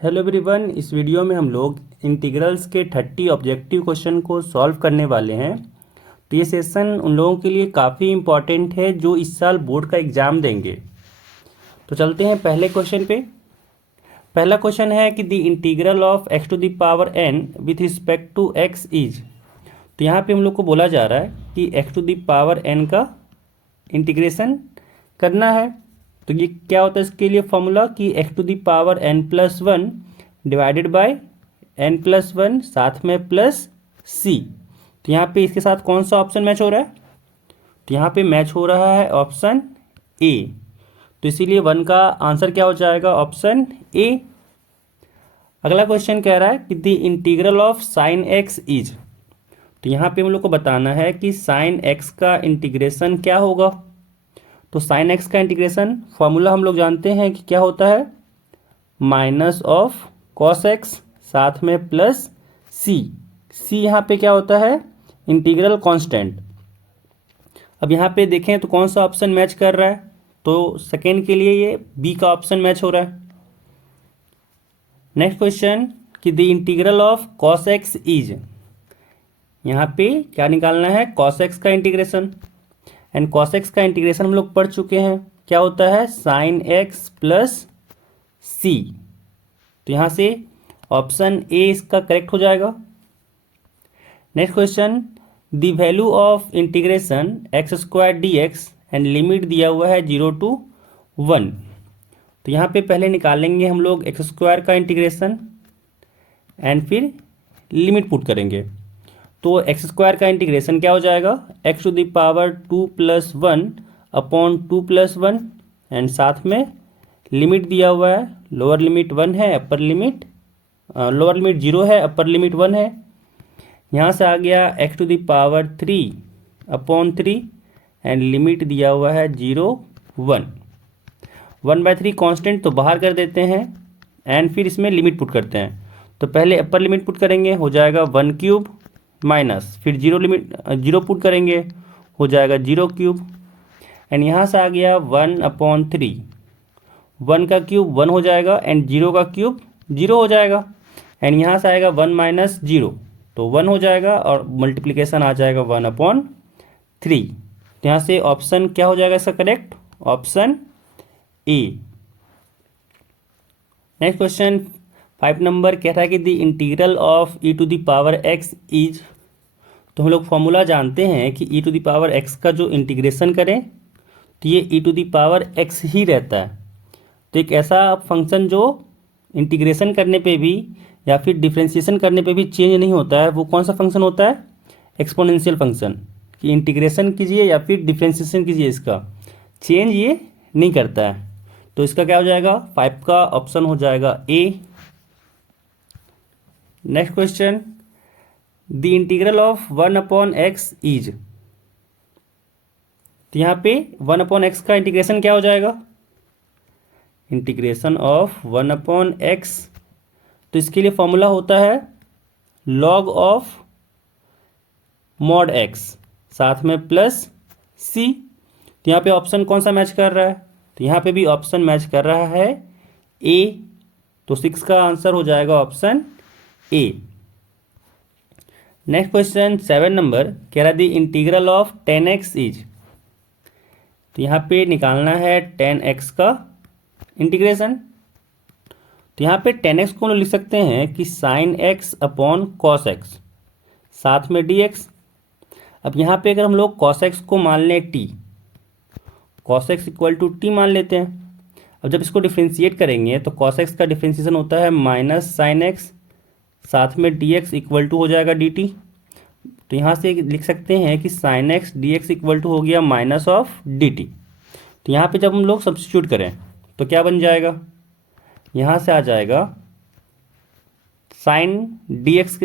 Hello everyone, इस video में हम लोग इंटीग्रल्स के 30 ऑब्जेक्टिव क्वेश्चन को सॉल्व करने वाले हैं। तो ये सेशन उन लोगों के लिए काफ़ी इम्पॉर्टेंट है जो इस साल बोर्ड का एग्ज़ाम देंगे। तो चलते हैं पहले क्वेश्चन पे। पहला क्वेश्चन है कि the integral of x to the power n with respect to x is. तो यहाँ पे हम लोग को बोला जा रहा है कि x to the power n का इंटीग्रेशन करना है। तो ये क्या होता है इसके लिए फॉर्मूला कि x to the power n+1 divided by n+1 साथ में प्लस c। तो यहाँ पे इसके साथ कौन सा ऑप्शन मैच हो रहा है? तो यहाँ पे मैच हो रहा है ऑप्शन ए। तो इसीलिए 1 का आंसर क्या हो जाएगा? Option A. अगला क्वेश्चन कह रहा है कि the integral of sine x is. तो यहाँ पे हम लोग को बताना है कि साइन एक्स का इंटीग्रेशन क्या होगा। तो साइन एक्स का इंटीग्रेशन फॉर्मूला हम लोग जानते हैं कि क्या होता है, माइनस ऑफ कॉस एक्स साथ में प्लस सी। सी यहाँ पे क्या होता है? Integral constant. अब यहाँ पे देखें तो कौन सा ऑप्शन मैच कर रहा है? तो सेकेंड के लिए ये बी का ऑप्शन मैच हो रहा है। नेक्स्ट क्वेश्चन कि the integral of cos x is. यहाँ पे क्या निकालना है? कॉस एक्स का इंटीग्रेशन। एंड कॉस एक्स का इंटीग्रेशन हम लोग पढ़ चुके हैं, क्या होता है? Sine x plus C. तो यहाँ से ऑप्शन ए इसका करेक्ट हो जाएगा। Next question, the value of integration x² dx and limit दिया हुआ है 0 to 1। तो यहाँ पे पहले निकालेंगे हम लोग x² का इंटीग्रेशन एंड फिर लिमिट पुट करेंगे। तो x² का इंटीग्रेशन क्या हो जाएगा? x to the power 2+1 upon 2+1 and साथ में लिमिट दिया हुआ है, लोअर लिमिट 1 है, अपर लिमिट लोअर लिमिट 0 है, अपर लिमिट 1 है। यहाँ से आ गया x to the power 3 upon 3 and limit दिया हुआ है 0 1। 1/3 कांस्टेंट तो बाहर कर देते हैं एंड फिर इसमें लिमिट पुट करते हैं। तो पहले अपर लिमिट पुट करेंगे, हो जाएगा 1³ माइनस, फिर 0 पुट करेंगे, हो जाएगा 0³ एंड यहाँ से आ गया 1/3। 1 का क्यूब 1 हो जाएगा एंड 0 का क्यूब 0 हो जाएगा एंड यहाँ से आएगा 1 - 0 तो 1 हो जाएगा और मल्टीप्लिकेशन आ जाएगा 1/3। तो यहाँ से ऑप्शन क्या हो जाएगा इसका correct? Option A. Next question 5 number कह रहा है कि the integral of e to the power x is. तो हम लोग फॉर्मूला जानते हैं कि e to the power x का जो इंटीग्रेशन करें तो ये e to the power x ही रहता है। तो एक ऐसा फंक्शन जो इंटीग्रेशन करने पे भी या फिर डिफ्रेंशिएशन करने पे भी चेंज नहीं होता है, वो कौन सा फंक्शन होता है? Exponential function. कि इंटीग्रेशन कीजिए या फिर डिफ्रेंशिएशन कीजिए, इसका चेंज ये नहीं करता है। तो इसका क्या हो जाएगा? 5 का ऑप्शन हो जाएगा A. Next question, the integral of 1/x is. तो यहाँ पे 1/x का इंटीग्रेशन क्या हो जाएगा? Integration of 1/x। तो इसके लिए फॉर्मूला होता है log ऑफ mod x साथ में प्लस c। तो यहाँ पे ऑप्शन कौन सा मैच कर रहा है? तो यहाँ पे भी ऑप्शन मैच कर रहा है ए। तो 6 का आंसर हो जाएगा option A. Next question 7 number कह रहा है the integral of 10x is. तो यहाँ पे निकालना है 10x का इंटीग्रेशन। तो यहाँ पे 10x को हम लिख सकते हैं कि sine x upon cos x साथ में dx। अब यहाँ पे अगर हम लोग cos x को मान लें t, cos x equal to t मान लेते हैं। अब जब इसको डिफ्रेंशिएट करेंगे तो cos x का डिफ्रेंशिएशन होता है माइनस साइन x साथ में dx इक्वल टू हो जाएगा dt। तो यहाँ से लिख सकते हैं कि sine x dx equal to हो गया माइनस ऑफ dt। तो यहाँ पे जब हम लोग सब्स्टिट्यूट करें तो क्या बन जाएगा? यहाँ से आ जाएगा साइन एक्स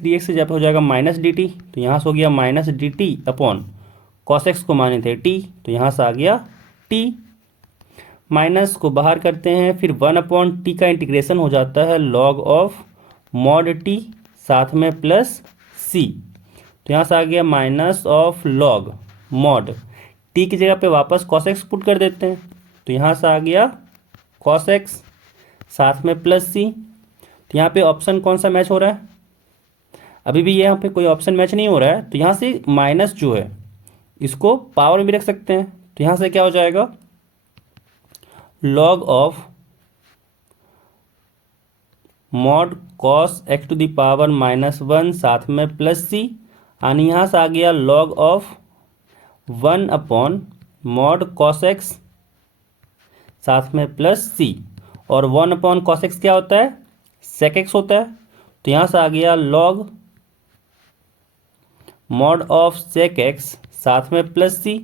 डी एक्स से जब हो जाएगा माइनस डी टी। तो यहाँ से हो गया minus D T upon cos x को माने थे टी, तो यहाँ से आ गया टी। माइनस को बाहर करते हैं, फिर 1/t का इंटीग्रेशन हो जाता है लॉग ऑफ मॉड टी साथ में प्लस सी। तो यहाँ से आ गया minus of log mod T की जगह पे वापस कॉस एक्स पुट कर देते हैं। तो यहाँ से आ गया कॉस एक्स साथ में प्लस सी। तो यहाँ पे ऑप्शन कौन सा मैच हो रहा है? अभी भी यहाँ पे कोई ऑप्शन मैच नहीं हो रहा है, तो यहाँ से माइनस जो है इसको पावर में भी रख सकते हैं। तो यहाँ से क्या हो जाएगा, log of mod cos x to the power -1 साथ में प्लस सी, यानी यहाँ से आ गया log of 1 upon mod cos x साथ में प्लस सी, और 1 अपॉन कॉस एक्स क्या होता है, सेक एक्स होता है। तो यहाँ से आ गया log mod of sec x साथ में प्लस सी।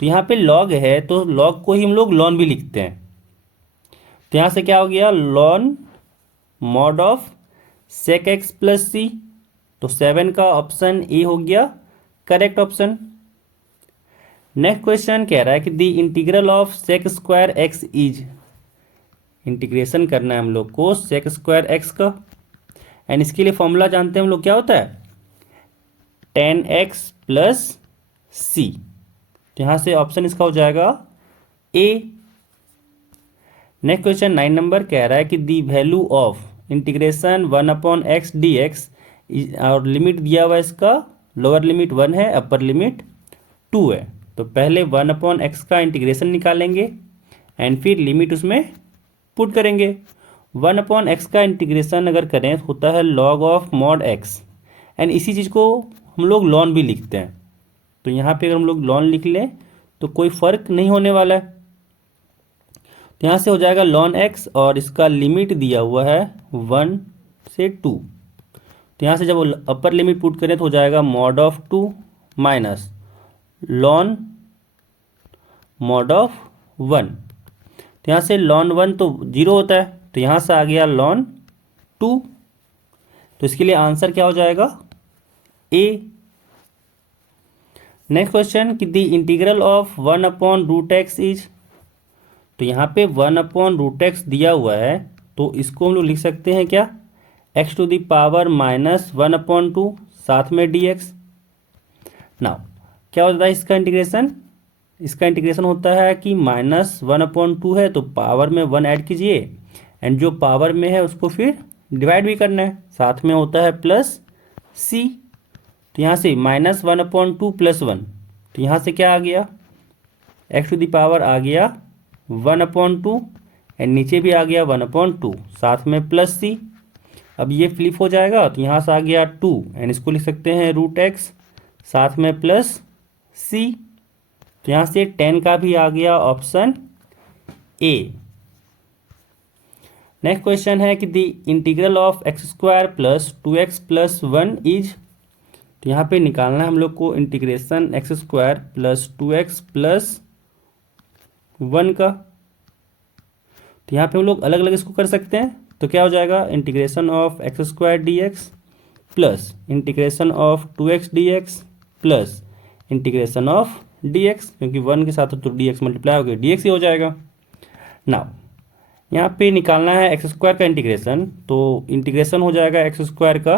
तो यहाँ पे लॉग है तो लॉग को ही हम लोग लॉन भी लिखते हैं। तो यहाँ से क्या हो गया, ln mod of sec X plus C. तो 7 का ऑप्शन ए हो गया करेक्ट ऑप्शन। नेक्स्ट क्वेश्चन कह रहा है कि the integral of sec square x is, integration करना है हम लोग को सेक स्क्वायर एक्स का, एंड इसके लिए फॉर्मूला जानते हैं हम लोग, क्या होता है, tan x प्लस सी। तो यहाँ से ऑप्शन इसका हो जाएगा ए। नेक्स्ट क्वेश्चन 9 नंबर कह रहा है कि the value of integration 1 upon X D X, और लिमिट दिया हुआ है इसका, लोअर लिमिट 1 है, अपर लिमिट 2 है। तो पहले 1 अपॉन एक्स का इंटीग्रेशन निकालेंगे एंड फिर लिमिट उसमें पुट करेंगे। 1 अपॉन एक्स का इंटीग्रेशन अगर करें तो होता है log of mod x, and इसी चीज़ को हम लोग लॉन भी लिखते हैं। तो यहाँ पे अगर हम लोग लॉन लिख लें तो कोई फ़र्क नहीं होने वाला है। तो यहाँ से हो जाएगा लॉन एक्स, और इसका लिमिट दिया हुआ है 1 से 2। तो यहाँ से जब अपर लिमिट पुट करें तो हो जाएगा mod of 2 minus lawn mod of 1। तो यहाँ से लॉन 1 तो 0 होता है, तो यहाँ से आ गया लॉन 2। तो इसके लिए आंसर क्या हो जाएगा, ए। नेक्स्ट क्वेश्चन कि the integral of 1 upon root x is, तो यहाँ पे 1 अपॉन रूट एक्स दिया हुआ है, तो इसको हम लोग लिख सकते हैं क्या, x to the power -1 upon 2 साथ में डी एक्स। नाउ क्या होता है इसका इंटीग्रेशन, इसका इंटीग्रेशन होता है कि -1 अपॉन 2 है तो पावर में 1 ऐड कीजिए, एंड जो पावर में है उसको फिर डिवाइड भी करना है, साथ में होता है प्लस सी। तो यहाँ से -1 अपॉन 2 प्लस 1, तो यहाँ से क्या आ गया, एक्स टू द पावर आ गया 1 अपॉन 2, एंड नीचे भी आ गया 1 अपॉन 2 साथ में प्लस सी। अब ये फ्लिप हो जाएगा, तो यहाँ से आ गया 2, एंड इसको लिख सकते हैं रूट एक्स साथ में प्लस सी। तो यहाँ से 10 का भी आ गया ऑप्शन ए। नेक्स्ट क्वेश्चन है कि the integral of x square plus 2x plus 1 is, तो यहाँ पे निकालना है हम लोग को integration x square plus 2x plus 1 का। तो यहाँ पे हम लोग अलग अलग इसको कर सकते हैं, तो क्या हो जाएगा, integration of x square D x plus integration of 2x D x plus integration of D x, क्योंकि 1 के साथ तो डी एक्स मल्टीप्लाई हो गया, डी एक्स ही हो जाएगा। नाउ यहाँ पे निकालना है एक्स स्क्वायर का इंटीग्रेशन, तो इंटीग्रेशन हो जाएगा एक्स स्क्वायर का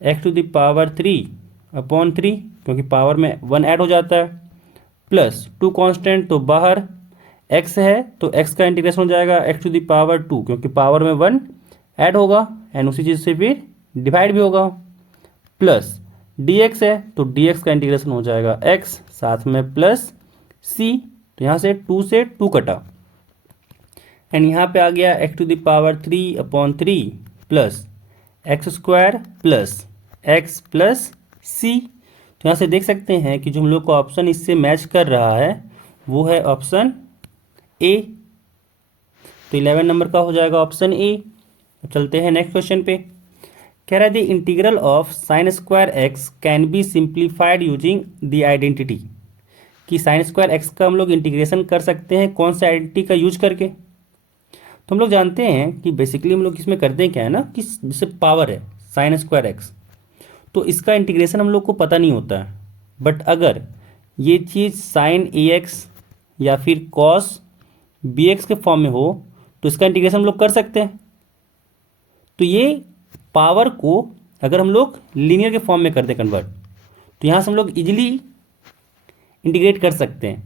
x to the power 3 upon 3, क्योंकि पावर में 1 ऐड हो जाता है, प्लस 2 कांस्टेंट, तो बाहर x है तो x का इंटीग्रेशन हो जाएगा एक्स टू द पावर 2, क्योंकि पावर में 1 ऐड होगा एंड उसी चीज़ से फिर डिवाइड भी होगा, प्लस dx है तो dx का इंटीग्रेशन हो जाएगा x साथ में प्लस c। तो यहाँ से 2 से 2 कटा, एंड यहाँ पे आ गया X to the power 3 upon 3 plus X square plus X plus C. तो यहाँ से देख सकते हैं कि जो हम लोग को ऑप्शन इससे मैच कर रहा है वो है ऑप्शन ए। तो 11 नंबर का हो जाएगा ऑप्शन ए। चलते हैं नेक्स्ट क्वेश्चन पे। कह रहा है the integral of sine square x can be simplified using the identity, कि साइन स्क्वायर एक्स का हम लोग इंटीग्रेशन कर सकते हैं कौन सा आइडेंटिटी का यूज करके। तो हम लोग जानते हैं कि बेसिकली हम लोग इसमें करते हैं क्या है ना, कि जैसे पावर है साइन स्क्वायर एक्स, तो इसका इंटीग्रेशन हम लोग को पता नहीं होता है, बट अगर ये चीज़ साइन ए एक्स या फिर कॉस बी एक्स के फॉर्म में हो तो इसका इंटीग्रेशन हम लोग कर सकते हैं। तो ये पावर को अगर हम लोग लीनियर के फॉर्म में कर दें कन्वर्ट, तो यहाँ से हम लोग इजीली इंटीग्रेट कर सकते हैं।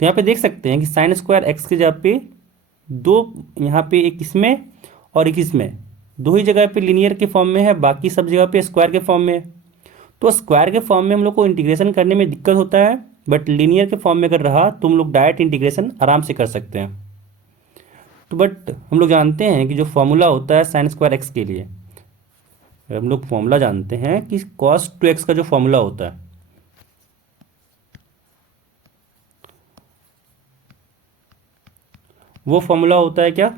तो यहाँ पे देख सकते हैं कि साइन स्क्वायर एक्स के जगह पे दो, यहाँ पे एक इसमें और एक इसमें दो ही जगह पे लीनियर के फॉर्म में है, बाकी सब जगह पे स्क्वायर के फॉर्म में है। तो स्क्वायर के फॉर्म में हम लोग को इंटीग्रेशन करने में दिक्कत होता है, बट लीनियर के फॉर्म में अगर रहा तो हम लोग डायरेक्ट इंटीग्रेशन आराम से कर सकते हैं। तो बट हम लोग जानते हैं कि जो फॉर्मूला होता है साइन स्क्वायर एक्स के लिए, हम लोग फॉर्मूला जानते हैं कि cos 2x का जो फॉर्मूला होता है, वो फॉर्मूला होता है क्या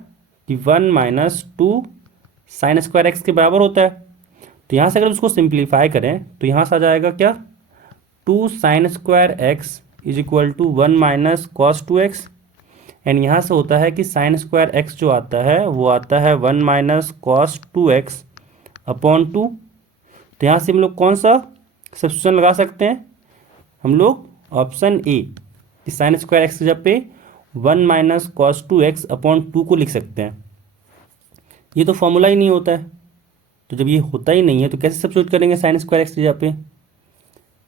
कि 1 माइनस 2 साइन स्क्वायर एक्स के बराबर होता है। तो यहाँ से अगर उसको सिंप्लीफाई करें तो यहाँ से आ जाएगा क्या, 2 sine square x is equal to 1 minus cos 2x। And यहाँ से होता है कि साइन स्क्वायर एक्स जो आता है वो आता है 1 माइनस कॉस 2x अपॉन 2। तो यहाँ से हम लोग कौन सा सब्स्टिट्यूशन लगा सकते हैं, हम लोग ऑप्शन ए कि साइन स्क्वायर एक्स की जगह पे 1 माइनस कॉस 2x अपॉन 2 को लिख सकते हैं। ये तो फॉर्मूला ही नहीं होता है, तो जब ये होता ही नहीं है तो कैसे सब्स्टिट्यूट करेंगे साइन स्क्वायर एक्स की जगह पे।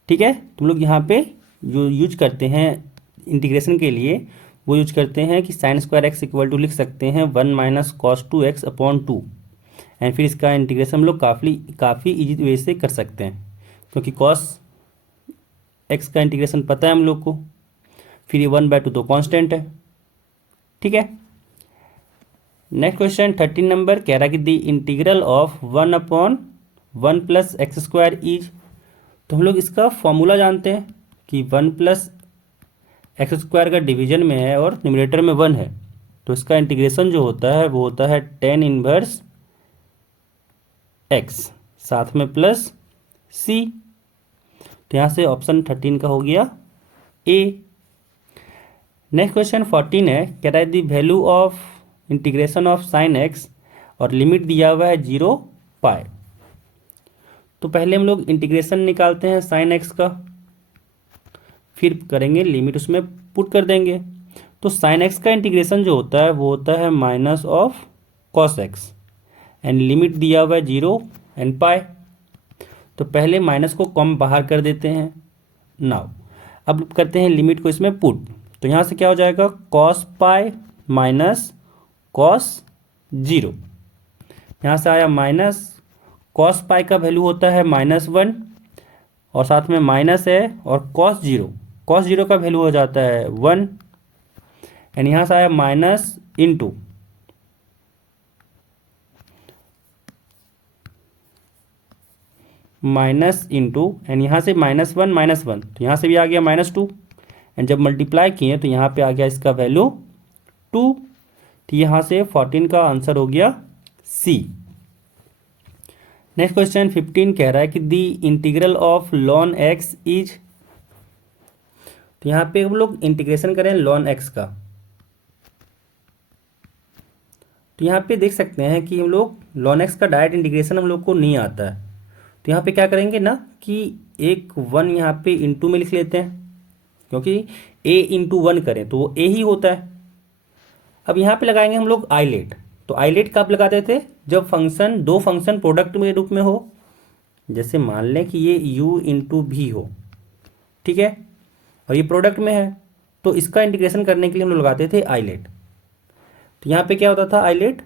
ठीक है, तुम लोग यहाँ पे जो यूज करते हैं इंटीग्रेशन के लिए, वो यूज करते हैं कि sine square x equal to लिख सकते हैं 1 minus cos 2x upon 2। And फिर इसका इंटीग्रेशन हम लोग काफ़ी ईजी वे से कर सकते हैं, क्योंकि कॉस एक्स का इंटीग्रेशन पता है हम लोग को। फिर ये 1/2 तो कांस्टेंट है। ठीक है, नेक्स्ट क्वेश्चन 13 नंबर कह रहा है कि the integral of 1 upon 1 plus X square is. तो हम लोग इसका फॉर्मूला जानते हैं कि 1 प्लस एक्स स्क्वायर का डिवीजन में है और न्यूमरेटर में 1 है, तो इसका इंटीग्रेशन जो होता है वो होता है tan इनवर्स x साथ में प्लस c। तो यहाँ से ऑप्शन 13 का हो गया ए। नेक्स्ट क्वेश्चन 14 है, कह रहा है the value of integration of sine X और लिमिट दिया हुआ है 0 पाई। तो पहले हम लोग इंटीग्रेशन निकालते हैं साइन एक्स का, फिर करेंगे लिमिट उसमें पुट कर देंगे। तो साइन एक्स का इंटीग्रेशन जो होता है वो होता है minus of cos x and limit दिया हुआ है 0 एंड पाई। तो पहले माइनस को कम बाहर कर देते हैं। नाउ अब करते हैं लिमिट को इसमें पुट। तो यहाँ से क्या हो जाएगा, कॉस पाई माइनस कॉस 0। यहाँ से आया माइनस, कॉस पाई का वैल्यू होता है -1 और साथ में माइनस है, और कॉस 0 का वैल्यू हो जाता है 1। एंड यहाँ से आया माइनस इंटू एंड यहाँ से -1 तो यहाँ से भी आ गया -2। एंड जब मल्टीप्लाई किए तो यहाँ पे आ गया इसका वैल्यू 2। तो यहाँ से 14 का आंसर हो गया सी। नेक्स्ट क्वेश्चन 15 कह रहा है कि the integral of ln X is. तो यहाँ पे हम लोग इंटीग्रेशन करें लॉन एक्स का, तो यहाँ पे देख सकते हैं कि हम लोग लॉन एक्स का डायरेक्ट इंटीग्रेशन हम लोग को नहीं आता है। तो यहाँ पे क्या करेंगे ना कि एक 1 यहाँ पे इंटू में लिख लेते हैं, क्योंकि a इंटू 1 करें तो वो a ही होता है। अब यहाँ पे लगाएंगे हम लोग आइलेट। तो आइलेट कब लगाते थे, जब फंक्शन दो फंक्शन प्रोडक्ट में रूप में हो। जैसे मान लें कि ये u इंटू भी हो, ठीक है, और ये प्रोडक्ट में है, तो इसका इंटीग्रेशन करने के लिए हम लोग लगाते थे आइलेट। तो यहाँ पे क्या होता था, आइलेट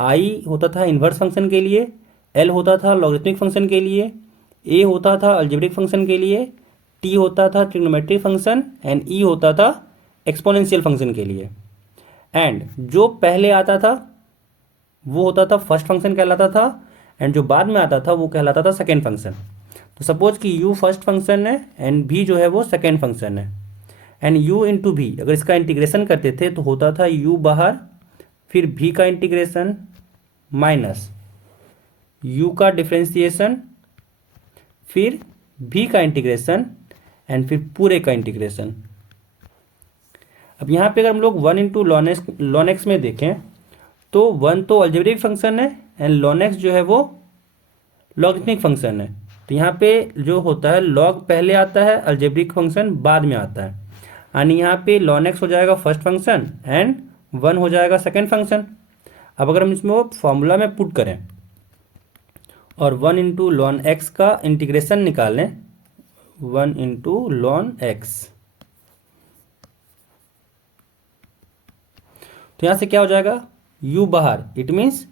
i होता था इन्वर्स फंक्शन के लिए, l होता था लॉगरिथमिक फंक्शन के लिए, a होता था अलजेब्रिक फंक्शन के लिए, t होता था ट्रिग्नोमेट्रिक फंक्शन एंड e होता था एक्सपोनेंशियल फंक्शन के लिए। एंड जो पहले आता था वो होता था फर्स्ट फंक्शन कहलाता था, एंड जो बाद में आता था वो कहलाता था सेकेंड फंक्शन। तो सपोज कि u फर्स्ट फंक्शन है एंड v जो है वो सेकेंड फंक्शन है, एंड u इंटू भी अगर इसका इंटीग्रेशन करते थे तो होता था u बाहर, फिर v का इंटीग्रेशन माइनस u का डिफ्रेंसिएशन, फिर v का इंटीग्रेशन एंड फिर पूरे का इंटीग्रेशन। अब यहाँ पे अगर हम लोग 1 इंटू लॉन एक्स में देखें तो 1 तो अलजेब्रिक फंक्शन है एंड लॉन एक्स जो है वो लॉगरिथमिक फंक्शन है। तो यहाँ पे जो होता है लॉग पहले आता है, अलजेब्रिक फंक्शन बाद में आता है, यानी यहाँ पे लॉन एक्स हो जाएगा फर्स्ट फंक्शन एंड 1 हो जाएगा सेकेंड फंक्शन। अब अगर हम इसमें वो फॉर्मूला में पुट करें और 1 इंटू लॉन एक्स का इंटीग्रेशन निकालें, 1 इंटू लॉन एक्स, तो यहाँ से क्या हो जाएगा u बाहर, इट मीन्स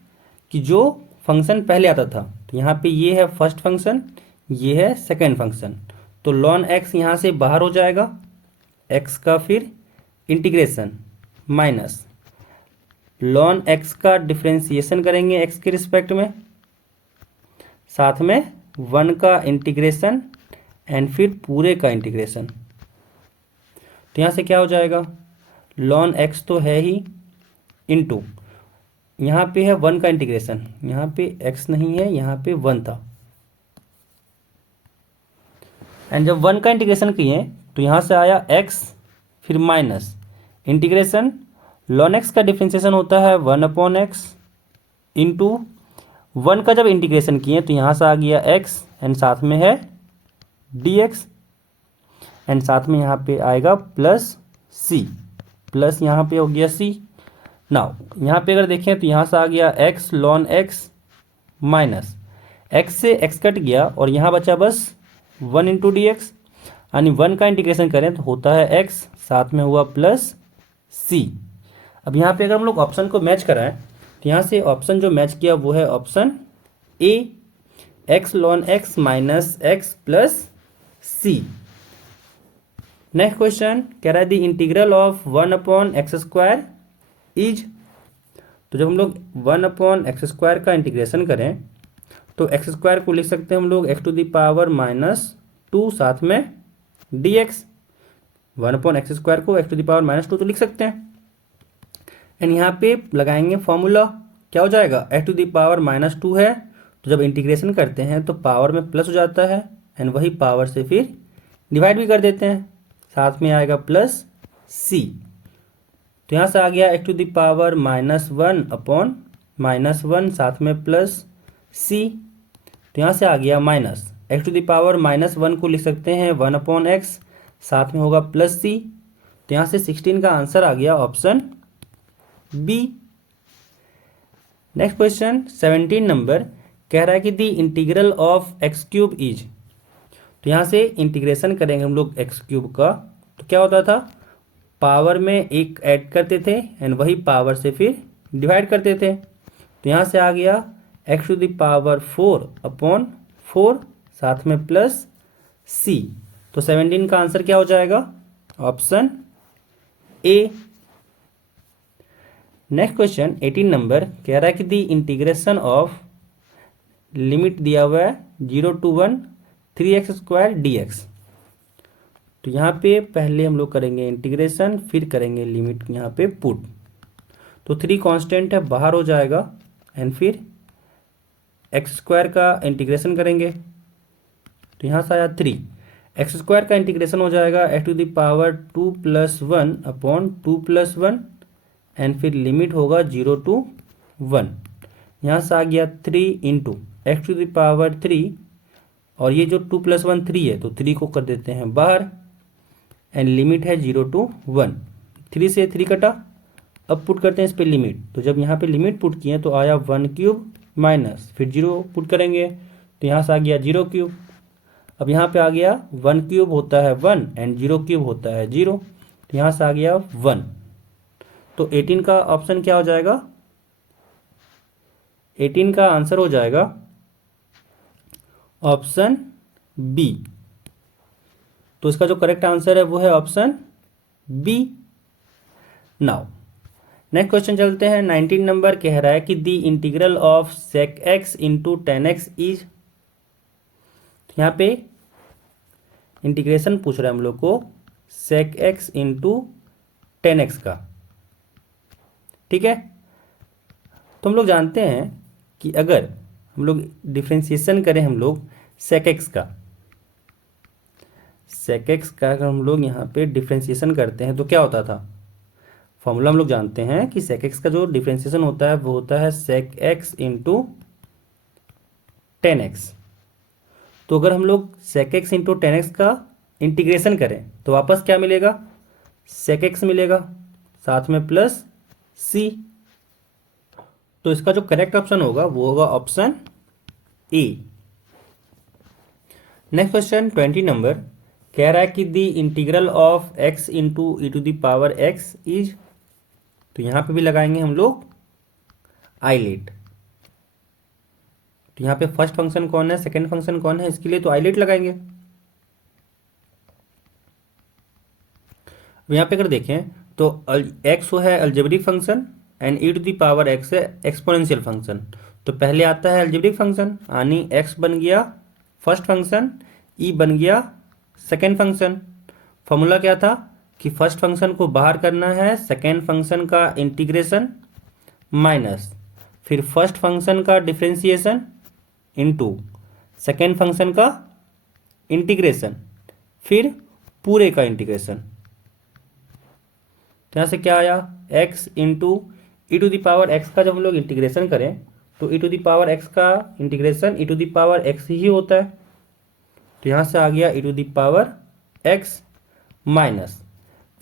कि जो फंक्शन पहले आता था, तो यहाँ पे ये है फर्स्ट फंक्शन, ये है सेकेंड फंक्शन, तो ln x यहाँ से बाहर हो जाएगा, x का फिर इंटीग्रेशन माइनस ln x का डिफ्रेंसिएशन करेंगे x के रिस्पेक्ट में, साथ में 1 का इंटीग्रेशन एंड फिर पूरे का इंटीग्रेशन। तो यहाँ से क्या हो जाएगा, ln x तो है ही, इनटू यहाँ पे है 1 का इंटीग्रेशन, यहाँ पे x नहीं है, यहाँ पे 1 था, एंड जब 1 का इंटीग्रेशन किए तो यहाँ से आया x फिर माइनस इंटीग्रेशन ln x का डिफ्रेंसिएशन होता है 1/x इंटू 1 का जब इंटीग्रेशन किए तो यहाँ से आ गया x एंड साथ में है dx एंड साथ में यहाँ पे आएगा प्लस c, प्लस यहाँ पे हो गया c। नाउ यहाँ पे अगर देखें तो यहाँ से आ गया x ln x minus x से x कट गया और यहाँ बचा बस 1 इंटू डी एक्स, यानी 1 का इंटीग्रेशन करें तो होता है x, साथ में हुआ प्लस c। अब यहाँ पे अगर हम लोग ऑप्शन को मैच कराएं तो यहाँ से ऑप्शन जो मैच किया वो है option A, x ln x minus x plus c। Next question कह रहा है the integral of 1/x² is, तो जब हम लोग 1/x² का इंटीग्रेशन करें तो x² को लिख सकते हैं हम लोग x⁻², साथ में dx, 1/x² को x⁻² तो लिख सकते हैं, एंड यहाँ पे लगाएंगे फॉर्मूला, क्या हो जाएगा x⁻² है, तो जब इंटीग्रेशन करते हैं तो पावर में प्लस हो जाता है एंड वही पावर से फिर डिवाइड भी कर देते हैं, साथ में आएगा प्लस c। तो यहाँ से आ गया x⁻1/-1, साथ में प्लस c। तो यहाँ से आ गया माइनस x⁻−1 को लिख सकते हैं 1/x, साथ में होगा प्लस c। तो यहाँ से 16 का आंसर आ गया option B. Next question 17 number कह रहा है कि the integral of x³ is, तो यहाँ से इंटीग्रेशन करेंगे हम लोग x³ का, तो क्या होता था, पावर में एक ऐड करते थे एंड वही पावर से फिर डिवाइड करते थे, तो यहाँ से आ गया x⁴/4, साथ में प्लस c। तो 17 का आंसर क्या हो जाएगा, option A. Next question 18 number कह रहा है कि द इंटीग्रेशन ऑफ, लिमिट दिया हुआ है 0 to 1 3x² dx, तो यहाँ पे पहले हम लोग करेंगे इंटीग्रेशन, फिर करेंगे लिमिट यहाँ पे पुट, तो 3 कांस्टेंट है बाहर हो जाएगा एंड फिर x² का इंटीग्रेशन करेंगे, तो यहाँ से आया 3, x² का इंटीग्रेशन हो जाएगा x⁻2+1/2+1 एंड फिर लिमिट होगा 0 to 1, यहाँ से आ गया 3 इंटू x⁻3, और ये जो 2+1 3 है तो 3 को कर देते हैं बाहर एंड लिमिट है 0 to 1, 3 से 3 कटा, अब पुट करते हैं इस पे लिमिट, तो जब यहाँ पे लिमिट पुट किए तो आया 1³ माइनस फिर 0 पुट करेंगे तो यहाँ से आ गया 0³। अब यहाँ पे आ गया 1³ होता है 1 एंड 0³ होता है 0, तो यहाँ से आ गया 1। तो 18 का ऑप्शन क्या हो जाएगा, 18 का आंसर हो जाएगा ऑप्शन बी। तो इसका जो करेक्ट आंसर है वो है option B. Now next question चलते हैं 19 नंबर कह रहा है कि the integral of sec x into tan x is, यहाँ पे इंटीग्रेशन पूछ रहा है हम लोग को sec x into tan x का, ठीक है। तो हम लोग जानते हैं कि अगर हम लोग डिफ्रेंशिएशन करें हम लोग sec x का, अगर हम लोग यहाँ पे डिफ्रेंशिएशन करते हैं तो क्या होता था, फॉर्मूला हम लोग जानते हैं कि sec x का जो डिफ्रेंशिएशन होता है वो होता है sec x into tan x. तो अगर हम लोग sec x into tan x का इंटीग्रेशन करें तो वापस क्या मिलेगा, sec x मिलेगा, साथ में प्लस c। तो इसका जो करेक्ट ऑप्शन होगा वो होगा option A. Next question 20 number कह रहा है कि the integral of x into e⁻x is, तो यहाँ पे भी लगाएंगे हम लोग आईलेट, तो यहाँ पे फर्स्ट फंक्शन कौन है, सेकेंड फंक्शन कौन है, इसके लिए तो आइलेट लगाएंगे। अब यहाँ पे अगर देखें तो एक्स है algebraic function and e to the power x है एक्सपोनेंशियल फंक्शन। तो पहले आता है अलजेब्रिक फंक्शन, यानी एक्स बन गया फर्स्ट फंक्शन, ई बन गया सेकेंड फंक्शन। फॉर्मूला क्या था कि फर्स्ट फंक्शन को बाहर करना है, सेकेंड फंक्शन का इंटीग्रेशन माइनस फिर फर्स्ट फंक्शन का डिफ्रेंसिएशन इनटू सेकेंड फंक्शन का इंटीग्रेशन फिर पूरे का इंटीग्रेशन। तो यहाँ से क्या आया, x into E to the power x का जब हम लोग इंटीग्रेशन करें तो ई टू द पावर एक्स का integration E to the power x ही होता है। तो यहाँ से आ गया E to the power x minus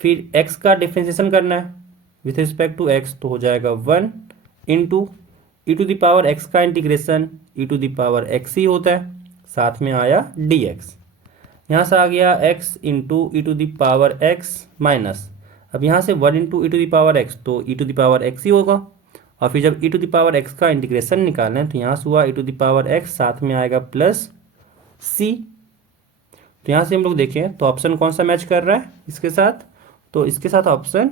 फिर x का डिफ्रेंसिएशन करना है विथ रिस्पेक्ट टू x, तो हो जाएगा 1 into E to the power x का integration E to the power x ही होता है, साथ में आया dx। यहाँ से आ गया x into E to the power x minus, अब यहाँ से 1 into E to the power x तो ई टू द पावर एक्स ही होगा, और फिर जब e to the power x का इंटीग्रेशन निकालें तो यहाँ से हुआ e to the power x, साथ में आएगा प्लस सी। तो यहाँ से हम लोग देखें तो ऑप्शन कौन सा मैच कर रहा है इसके साथ, तो इसके साथ ऑप्शन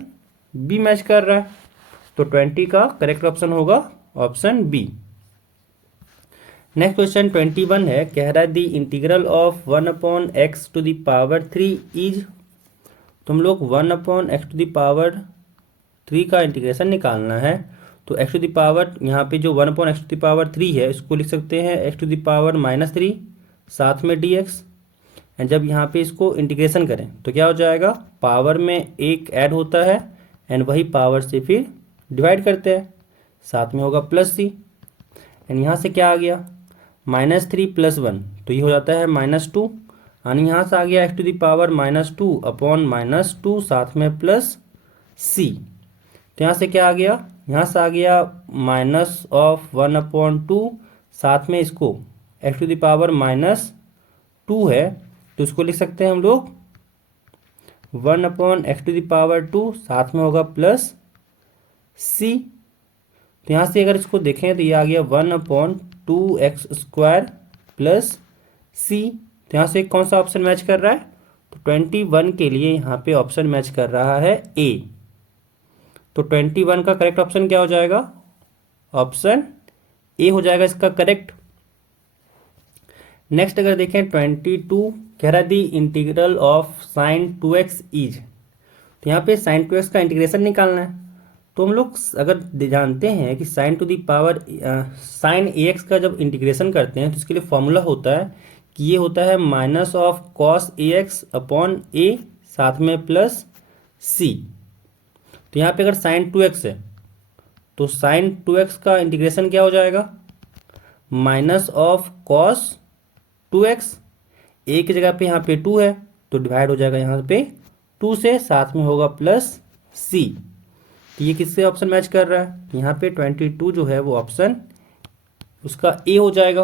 बी मैच कर रहा है। तो 20 का करेक्ट ऑप्शन होगा ऑप्शन बी। नेक्स्ट क्वेश्चन 21 है, कह रहा है the integral of 1/x to the power 3 is. तो हम लोग 1/x टू द पावर 3 का इंटीग्रेशन निकालना है। तो x टू द पावर यहाँ पे जो 1/x टू द पावर 3 है इसको लिख सकते हैं x टू द पावर -3 साथ में dx। एंड जब यहाँ पे इसको इंटीग्रेशन करें तो क्या हो जाएगा, पावर में एक ऐड होता है एंड वही पावर से फिर डिवाइड करते हैं, साथ में होगा प्लस सी। एंड यहाँ से क्या आ गया -3 + 1 तो ये हो जाता है -2, यानी यहाँ से आ गया x to the power -2 upon -2 साथ में प्लस सी। तो यहाँ से क्या आ गया, यहाँ से आ गया -1/2 साथ में इसको x टू द पावर -2 है तो इसको लिख सकते हैं हम लोग 1/x टू द पावर 2 साथ में होगा प्लस सी। तो यहाँ से अगर इसको देखें तो ये आ गया 1/2x² प्लस सी। तो यहाँ से कौन सा ऑप्शन मैच कर रहा है, तो 21 के लिए यहाँ पे ऑप्शन मैच कर रहा है ए। तो 21 का करेक्ट ऑप्शन क्या हो जाएगा, ऑप्शन ए हो जाएगा इसका करेक्ट। नेक्स्ट अगर देखें 22 कह रहा है the integral of sin 2x is. तो यहाँ पे sin 2x का इंटीग्रेशन निकालना है। तो हम लोग अगर जानते हैं कि sin to the power sin ax का जब इंटीग्रेशन करते हैं तो इसके लिए फॉर्मूला होता है कि ये होता है -cos ax अपॉन a साथ में प्लस c। तो यहाँ पे अगर sin 2x है तो sin 2x का इंटीग्रेशन क्या हो जाएगा, -cos 2x, a की जगह पे यहाँ पे 2 है तो डिवाइड हो जाएगा यहाँ पे 2 से, साथ में होगा प्लस c। तो ये किससे ऑप्शन मैच कर रहा है, यहाँ पे 22 जो है वो ऑप्शन उसका ए हो जाएगा।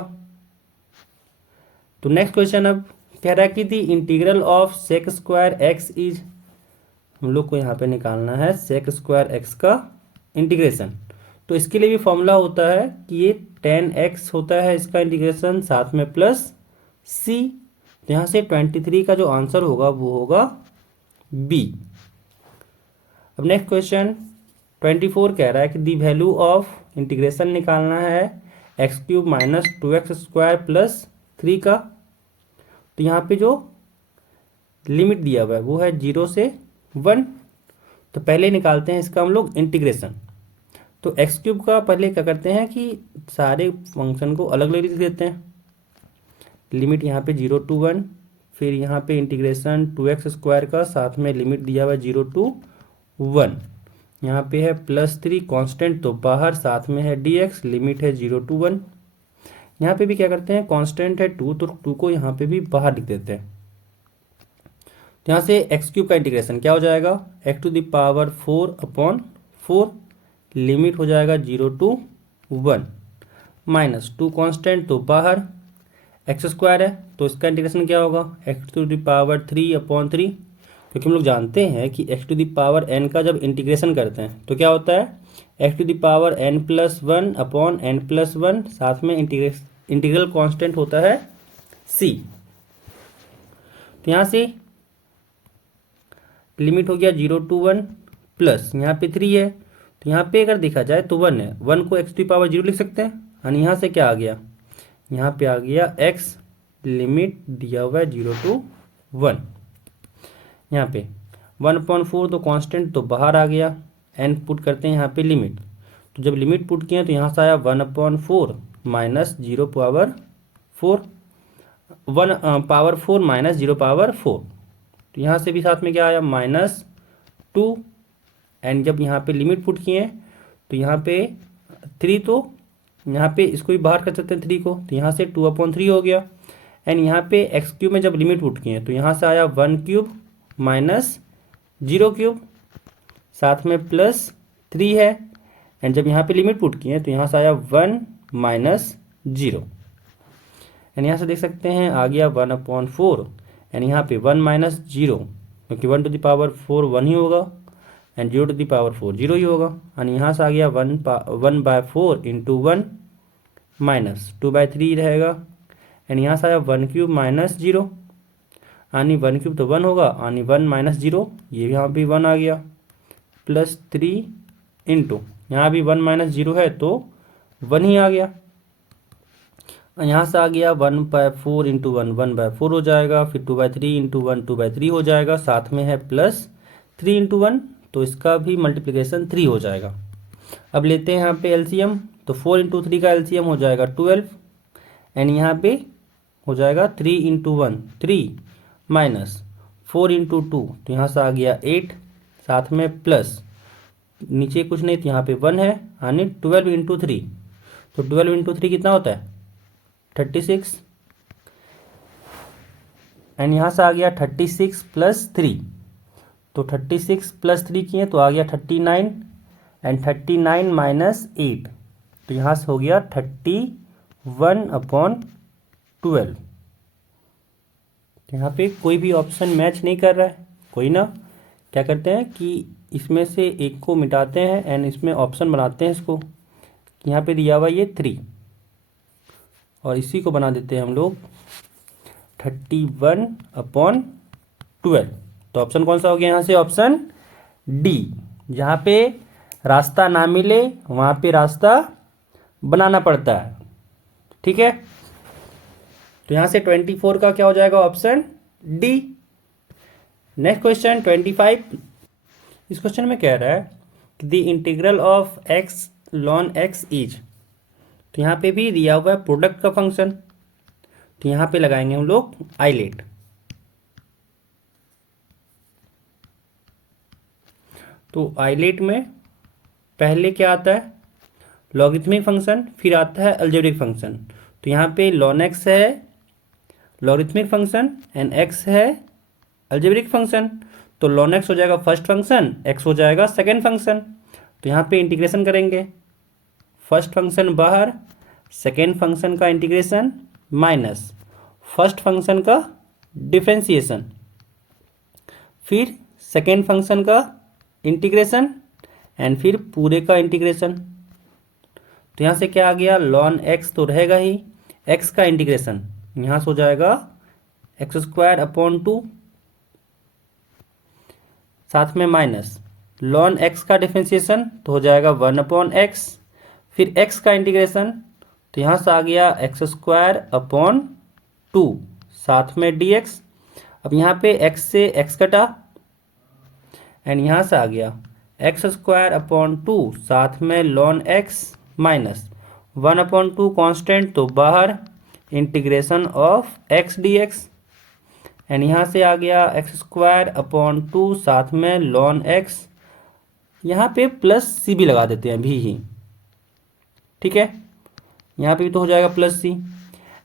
तो नेक्स्ट क्वेश्चन अब कह रहा है कि the integral of sec² x is. हम लोग को यहाँ पे निकालना है sec² x का इंटीग्रेशन। तो इसके लिए भी फॉर्मूला होता है कि ये 10x होता है इसका इंटीग्रेशन, साथ में प्लस सी। तो यहाँ से 23 का जो आंसर होगा वो होगा बी। अब नेक्स्ट क्वेश्चन 24 कह रहा है कि दी वैल्यू ऑफ इंटीग्रेशन निकालना है x³ - 2x² + 3 का। तो यहाँ पे जो लिमिट दिया हुआ है वो है 0 से 1। तो पहले निकालते हैं इसका हम लोग इंटीग्रेशन। तो x³ का पहले क्या करते हैं कि सारे फंक्शन को अलग अलग लिख देते हैं। लिमिट यहाँ पे 0 to 1, फिर यहाँ पे इंटीग्रेशन 2x² का, साथ में लिमिट दिया हुआ है 0 to 1। यहाँ पे है +3 कांस्टेंट तो बाहर, साथ में है dx, लिमिट है 0 to 1। यहाँ पे भी क्या करते हैं, कांस्टेंट है 2 तो 2 को यहाँ पे भी बाहर लिख देते हैं। तो यहाँ से x³ का इंटीग्रेशन क्या हो जाएगा, x to the power 4/4, limit हो जाएगा 0 to 1, -2 कांस्टेंट तो बाहर, x² है तो इसका इंटीग्रेशन क्या होगा, x टू द पावर 3/3। क्योंकि हम लोग जानते हैं कि x to the power n का जब इंटीग्रेशन करते हैं तो क्या होता है, x to the power n + 1/n + 1, साथ में इंटीग्रल कांस्टेंट होता है c। तो यहाँ से लिमिट हो गया 0 to 1 प्लस यहाँ पे 3 है, तो यहाँ पे अगर देखा जाए तो 1 है, 1 को x टू पावर 0 लिख सकते हैं। और यहाँ से क्या आ गया, यहाँ पे आ गया x, लिमिट दिया हुआ है 0 to 1। यहाँ पे 1/4 तो कांस्टेंट तो बाहर आ गया, n पुट करते हैं यहाँ पे लिमिट। तो जब लिमिट पुट किए तो यहाँ से आया 1/4 minus 0 power 4, 1 power 4 minus 0 power 4। तो यहाँ से भी साथ में क्या आया -2, एंड जब यहाँ पे लिमिट पुट किए तो यहाँ पे 3, तो यहाँ पे इसको भी बाहर कर सकते हैं 3 को, तो यहाँ से 2/3 हो गया। एंड यहाँ पे एक्स क्यूब में जब लिमिट पुट किए तो यहाँ से आया 1³ माइनस 0³, साथ में प्लस 3 है। एंड जब यहाँ पे लिमिट पुट किए तो यहाँ से आया 1 माइनस 0। एंड यहाँ से देख सकते हैं आ गया 1/4, एंड यहाँ पे 1 माइनस 0, क्योंकि 1 टू द पावर 4 1 ही होगा, एंड 0 टू द पावर 4 0 ही होगा। एंड यहाँ से आ गया 1/4 इंटू 1 माइनस 2/3 रहेगा। एंड यहाँ से आया 1³ माइनस 0, यानी 1³ तो 1 होगा, यानी 1 माइनस 0, ये यहाँ भी 1 आ गया, प्लस 3 इंटू यहाँ भी 1 माइनस 0 है तो 1 ही आ गया। यहाँ से आ गया 1/4 इंटू 1 1/4 हो जाएगा, फिर 2/3 इंटू 1 2/3 हो जाएगा, साथ में है प्लस 3 इंटू 1, तो इसका भी मल्टीप्लिकेशन 3 हो जाएगा। अब लेते हैं यहाँ पे एलसीएम, तो 4 इंटू 3 का एलसीएम हो जाएगा 12, एंड यहाँ पे हो जाएगा 3 इंटू 1 3 माइनस 4 इंटू 2, तो यहाँ से आ गया 8, साथ में प्लस नीचे कुछ नहीं तो यहाँ पे 1 है, यानी 12 इंटू 3, तो 12 इंटू 3 कितना होता है 36। एंड यहाँ से आ गया 36 प्लस 3, तो 36 प्लस 3 किए तो आ गया 39, एंड 39 माइनस 8, तो यहाँ से हो गया 31/12। तो यहाँ पे कोई भी ऑप्शन मैच नहीं कर रहा है, कोई ना क्या करते हैं कि इसमें से एक को मिटाते हैं एंड इसमें ऑप्शन बनाते हैं इसको। यहाँ पे दिया हुआ ये 3, और इसी को बना देते हैं हम लोग 31/12। तो ऑप्शन कौन सा हो गया यहाँ से, ऑप्शन डी। जहाँ पे रास्ता ना मिले वहाँ पे रास्ता बनाना पड़ता है, ठीक है। तो यहाँ से 24 का क्या हो जाएगा, ऑप्शन डी। Next question 25। इस क्वेश्चन में कह रहा है कि the integral of x lawn X is, तो यहाँ पे भी दिया हुआ है प्रोडक्ट का फंक्शन, तो यहाँ पे लगाएंगे हम लोग आइलेट। तो आइलेट में पहले क्या आता है, लॉगरिथमिक फंक्शन, फिर आता है अलजेब्रिक फंक्शन। तो यहाँ पे लॉन एक्स है लॉगरिथमिक फंक्शन एंड एक्स है अलजेब्रिक फंक्शन, तो लॉन एक्स हो जाएगा फर्स्ट फंक्शन, एक्स हो जाएगा सेकेंड फंक्शन। तो यहाँ पे इंटीग्रेशन करेंगे, फर्स्ट फंक्शन बाहर, सेकेंड फंक्शन का इंटीग्रेशन माइनस फर्स्ट फंक्शन का डिफरेंशिएशन, फिर सेकेंड फंक्शन का इंटीग्रेशन एंड फिर पूरे का इंटीग्रेशन। तो यहाँ से क्या आ गया, लॉन एक्स तो रहेगा ही, एक्स का इंटीग्रेशन यहाँ से हो जाएगा x²/2, साथ में माइनस लॉन एक्स का डिफरेंशिएशन तो हो जाएगा 1/x, फिर x का इंटीग्रेशन तो यहाँ से आ गया x²/2, साथ में dx। अब यहाँ पे x से x कटा एंड यहाँ से आ गया x²/2, साथ में लॉन x माइनस 1/2 कांस्टेंट तो बाहर, integration of x dx, and यहाँ से आ गया x²/2, साथ में लॉन x, यहाँ पे प्लस c भी लगा देते हैं भी ही, ठीक है। यहाँ पे भी तो हो जाएगा प्लस c,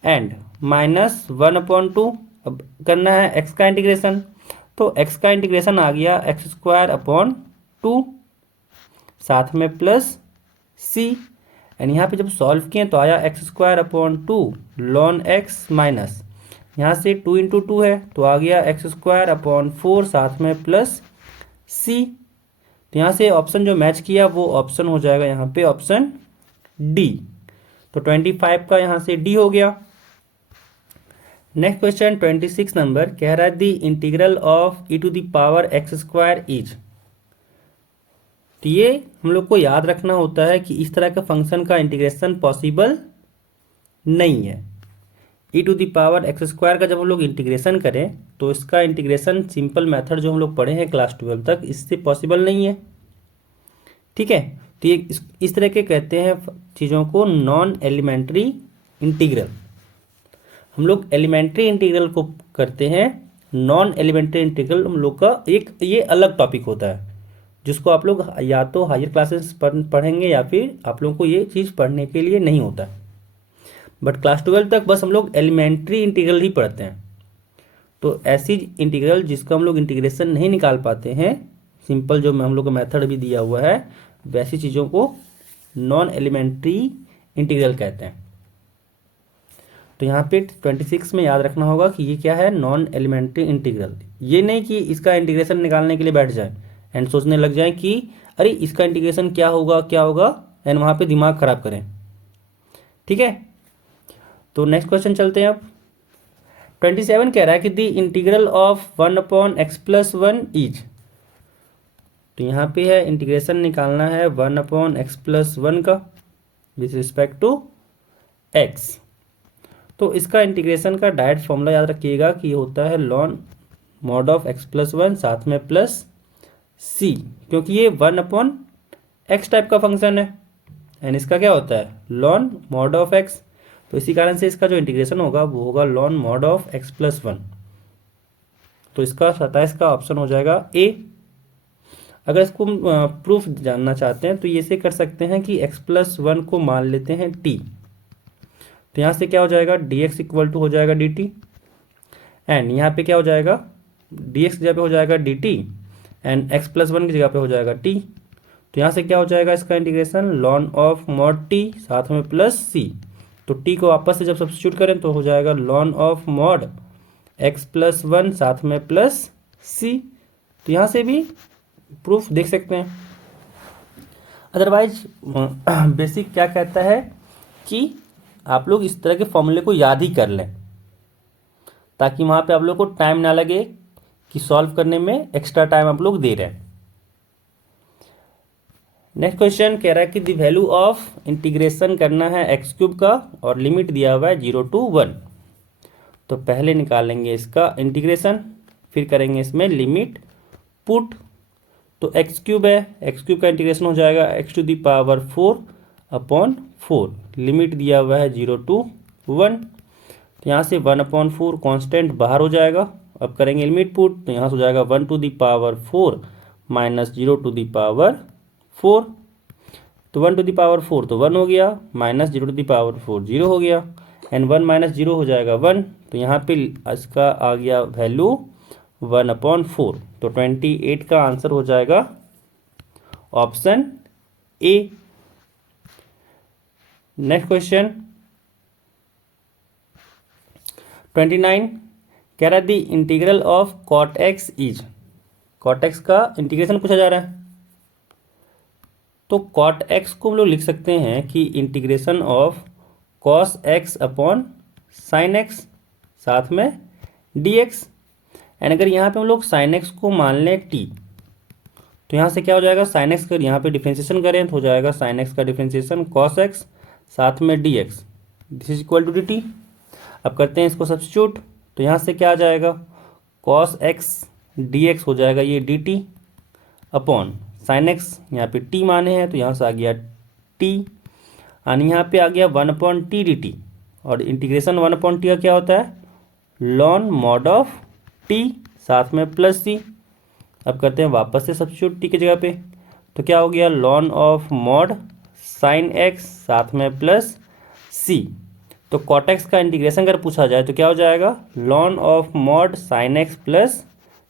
एंड माइनस 1/2। अब करना है x का इंटीग्रेशन, तो x का इंटीग्रेशन आ गया x²/2, साथ में प्लस c, एंड यहाँ पे जब सॉल्व किए तो आया x²/2 लॉन x माइनस यहाँ से 2 इंटू 2 है तो आ गया x²/4, साथ में प्लस c। तो यहाँ से ऑप्शन जो मैच किया वो ऑप्शन हो जाएगा यहाँ पे ऑप्शन डी। तो 25 का यहाँ से डी हो गया। नेक्स्ट क्वेश्चन 26 नंबर कह रहा है the integral of e to the power x square is. तो ये हम लोग को याद रखना होता है कि इस तरह के फंक्शन का इंटीग्रेशन पॉसिबल नहीं है। e to the power x square का जब हम लोग इंटीग्रेशन करें तो इसका इंटीग्रेशन सिंपल मेथड जो हम लोग पढ़े हैं क्लास 12 तक, इससे पॉसिबल नहीं है। ठीक है, तो ये इस तरह के कहते हैं चीज़ों को नॉन एलिमेंट्री इंटीग्रल। हम लोग एलिमेंट्री इंटीग्रल को करते हैं, नॉन एलिमेंट्री इंटीग्रल हम लोग का एक ये अलग टॉपिक होता है जिसको आप लोग या तो हायर क्लासेस पढ़ेंगे या फिर आप लोगों को ये चीज़ पढ़ने के लिए नहीं होता है। बट क्लास 12 तक बस हम लोग एलिमेंट्री इंटीग्रल ही पढ़ते हैं। तो ऐसी इंटीग्रल जिसका हम लोग इंटीग्रेशन नहीं निकाल पाते हैं, सिंपल जो हम लोग का मेथड भी दिया हुआ है, वैसी चीज़ों को नॉन एलिमेंट्री इंटीग्रल कहते हैं। तो यहाँ पे 26 में याद रखना होगा कि ये क्या है, नॉन एलिमेंट्री इंटीग्रल। ये नहीं कि इसका इंटीग्रेशन निकालने के लिए बैठ जाए एंड सोचने लग जाए कि अरे इसका इंटीग्रेशन क्या होगा एंड वहाँ पे दिमाग खराब करें। ठीक है, तो नेक्स्ट क्वेश्चन चलते हैं। अब 27 कह रहा है कि the integral of 1/x+1 is. तो यहाँ पे है इंटीग्रेशन निकालना है 1/x+1 का विथ रिस्पेक्ट टू x। तो इसका इंटीग्रेशन का डायरेक्ट फॉर्मूला याद रखिएगा कि होता है ln mod ऑफ x+1 साथ में प्लस c, क्योंकि ये 1/x टाइप का फंक्शन है एंड इसका क्या होता है ln mod ऑफ x। तो इसी कारण से इसका जो इंटीग्रेशन होगा वो होगा ln mod ऑफ x+1। तो इसका 27 का ऑप्शन हो जाएगा ए। अगर इसको प्रूफ जानना चाहते हैं तो ये से कर सकते हैं कि x+1 को मान लेते हैं t। तो यहाँ से क्या हो जाएगा dx इक्वल टू हो जाएगा dt एंड यहाँ पे क्या हो जाएगा dx की जगह पे हो जाएगा dt एंड x+1 की जगह पे हो जाएगा t। तो यहाँ से क्या हो जाएगा इसका integration ln of mod t साथ में प्लस c। तो t को वापस से जब सब्स्टिट्यूट करें तो हो जाएगा ln ऑफ mod x+1 साथ में प्लस c। तो यहाँ से भी प्रूफ देख सकते हैं। अदरवाइज बेसिक क्या कहता है कि आप लोग इस तरह के फॉर्मूले को याद ही कर लें ताकि वहाँ पे आप लोग को टाइम ना लगे कि सॉल्व करने में एक्स्ट्रा टाइम आप लोग दे रहे हैं। नेक्स्ट क्वेश्चन कह रहा है कि द वैल्यू ऑफ इंटीग्रेशन करना है x³ का और लिमिट दिया हुआ है 0 to 1। तो पहले निकालेंगे इसका इंटीग्रेशन, फिर करेंगे इसमें लिमिट पुट। तो x³ है, x³ का इंटीग्रेशन हो जाएगा x⁴/4 लिमिट दिया हुआ है 0 to 1। तो यहाँ से 1/4 कांस्टेंट बाहर हो जाएगा। अब करेंगे लिमिट पुट, तो यहाँ से हो जाएगा 1⁴ माइनस 0 to the power 4। तो 1⁴ तो 1 हो गया, माइनस 0 to the power 4 0 हो गया एंड 1 माइनस 0 हो जाएगा 1। तो यहाँ पे इसका आ गया वैल्यू 1/4। तो 28 का आंसर हो जाएगा ऑप्शन ए। नेक्स्ट क्वेश्चन 29 कह रहा है the integral of cot x is. cot x का इंटीग्रेशन पूछा जा रहा है। तो cot x को हम लोग लिख सकते हैं कि integration of cos x upon sin x साथ में dx एंड अगर यहाँ पे हम लोग sin x को मान लें t तो यहाँ से क्या हो जाएगा sin x का यहाँ पे डिफ्रेंशिएशन करें तो हो जाएगा sin x का डिफ्रेंशिएशन cos x साथ में dx this is equal to dt। अब करते हैं इसको सब्स्टिट्यूट, तो यहाँ से क्या आ जाएगा cos x dx हो जाएगा ये dt अपॉन sin x यहाँ पे t माने हैं तो यहाँ से आ गया t और यहाँ पे आ गया 1/t dt और इंटीग्रेशन 1/t का क्या होता है ln mod ऑफ t साथ में प्लस c। अब करते हैं वापस से सब्स्टिट्यूट t की जगह पे, तो क्या हो गया ln of mod sin x साथ में प्लस c। तो cot x का इंटीग्रेशन अगर पूछा जाए तो क्या हो जाएगा ln of mod sin x plus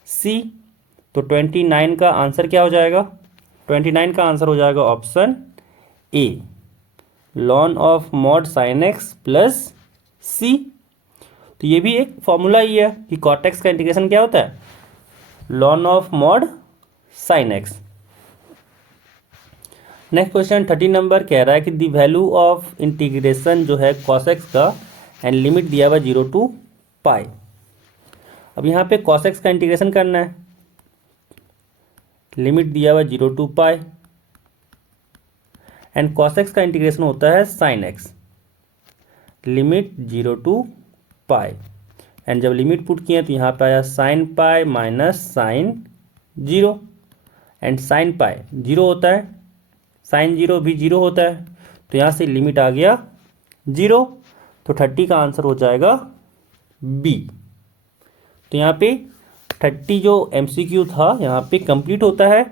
c। तो 29 का आंसर क्या हो जाएगा 29 का आंसर हो जाएगा option A ln of mod sin x plus c। तो ये भी एक फॉर्मूला ही है कि cot x का इंटीग्रेशन क्या होता है ln of mod sin x। Next question 13 number कह रहा है कि दी वैल्यू ऑफ इंटीग्रेशन जो है cos x का एंड लिमिट दिया हुआ 0 to पाई। अब यहाँ पे cos x का इंटीग्रेशन करना है, लिमिट दिया हुआ 0 to pi and cos x का इंटीग्रेशन होता है sin x, limit 0 to pi and जब लिमिट पुट किए तो यहाँ पे आया sin pi minus sine 0 and sin pi 0 होता है, sin 0 भी 0 होता है, तो यहाँ से लिमिट आ गया 0, तो 30 का आंसर हो जाएगा बी। तो यहाँ पे 30 जो MCQ था यहाँ पे कंप्लीट होता है।